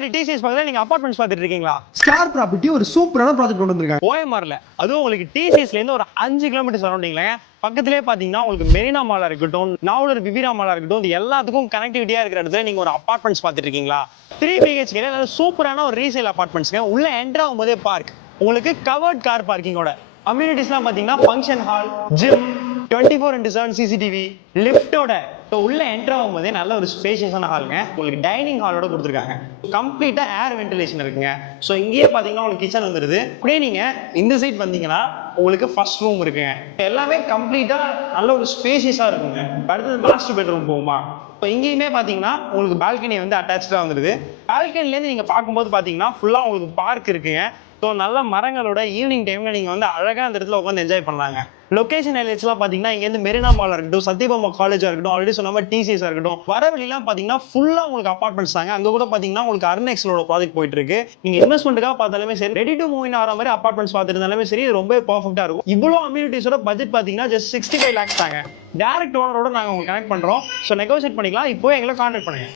Puducherry TCS பக்கத்துல நீங்க apartments பார்த்துட்டு இருக்கீங்களா? ஸ்டார் ப்ராப்பர்ட்டி ஒரு சூப்பரான ப்ராஜெக்ட் கொண்டு வந்திருக்காங்க. ஓஎம்ஆர்ல அதுவும் உங்களுக்கு டிசிஎஸ்ல இருந்து ஒரு 5 கிலோமீட்டர் சரௌண்டிங்ல பக்கத்திலே பாத்தீங்கன்னா உங்களுக்கு மெரினா மாலா இருக்கட்டும், நாவலூர் விவிரா மாலா இருக்கட்டும், இது எல்லாத்துக்கும் கனெக்டிவிட்டியா இருக்கிற இடத்துல நீங்க ஒரு அபார்ட்மெண்ட்ஸ் பார்த்துட்டு இருக்கீங்களா? 3 BHK சூப்பரான ஒரு ரீசேல் அபார்ட்மெண்ட்ஸ்ங்க. உள்ள என்டர் ஆகும்போதே பார்க், உங்களுக்கு கவர்ட் கார் பார்க்கிங்கோட அம்யூனிட்டிஸ்லாம் பாத்தீங்கன்னா ஃபங்க்ஷன் ஹால், ஜிம், 24/7 சிசிடிவி, லிஃப்டோட உள்ள என்டர் ஆகும்போதே நல்ல ஒரு ஸ்பேஷியஸான ஹாலுங்க. உங்களுக்கு டைனிங் ஹாலோட கொடுத்துருக்காங்க. கம்ப்ளீட்டா ஏர் வென்டிலேஷன் இருக்குங்க. ஸோ இங்கேயே பாத்தீங்கன்னா உங்களுக்கு கிச்சன் வந்துருது. அப்படியே நீங்க இந்த சைட் வந்தீங்கன்னா உங்களுக்கு ஃபர்ஸ்ட் ரூம் இருக்குங்க. எல்லாமே கம்ப்ளீட்டா நல்ல ஒரு ஸ்பேஷியஸா இருக்குங்க. அடுத்தது மாஸ்டர் பெட்ரூம் போகுமா? இப்போ இங்கேயுமே பார்த்தீங்கன்னா உங்களுக்கு பால்கனி வந்து அட்டாச்சாக வந்துடுது. பால்கனிலேருந்து நீங்கள் பார்க்கும்போது பார்த்தீங்கன்னா ஃபுல்லாக உங்களுக்கு பார்க் இருக்குங்க. ஸோ நல்ல மரங்களோட ஈவினிங் டைமில் நீங்கள் வந்து அழகாக அந்த இடத்துல உட்காந்து என்ஜாய் பண்ணலாங்க. லொகேஷன் ஹைலைட்ஸ்லாம் பார்த்தீங்கன்னா இங்கேருந்து மெரினா மாலாக இருக்கட்டும், சத்யபாமா காலேஜாக இருக்கட்டும், ஆல்ரெடி சொன்ன மாதிரி டிசிஎஸாக இருக்கட்டும், வர வழிலாம் பார்த்தீங்கன்னா ஃபுல்லாக உங்களுக்கு அப்பார்ட்மெண்ட்ஸ் தாங்க. அங்கே கூட பார்த்தீங்கன்னா உங்களுக்கு அர்னெக்ஸலோட ப்ராஜெக்ட் போயிட்டு இருக்கு. நீங்கள் இன்வெஸ்ட்மெண்ட்டுக்காக பார்த்தாலுமே சரி, ரெடி டு மூவ் இன் ஆகிற மாதிரி அப்பார்ட்மெண்ட்ஸ் பார்த்துருந்தாலுமே சரி, ரொம்ப பர்ஃபெக்டாக இருக்கும். இவ்வளோ அம்யூனிட்டிஸோட பட்ஜெட் பார்த்தீங்கன்னா ஜஸ்ட் 65 lakhs தாங்க. டேரக்ட் ஓனரோட நாங்கள் உங்களுக்கு கனெக்ட் பண்ணுறோம். ஸோ நெகோசியேட் பண்ணிக்கலாம். இப்போ எங்களை கான்டாக்ட் பண்ணுங்க.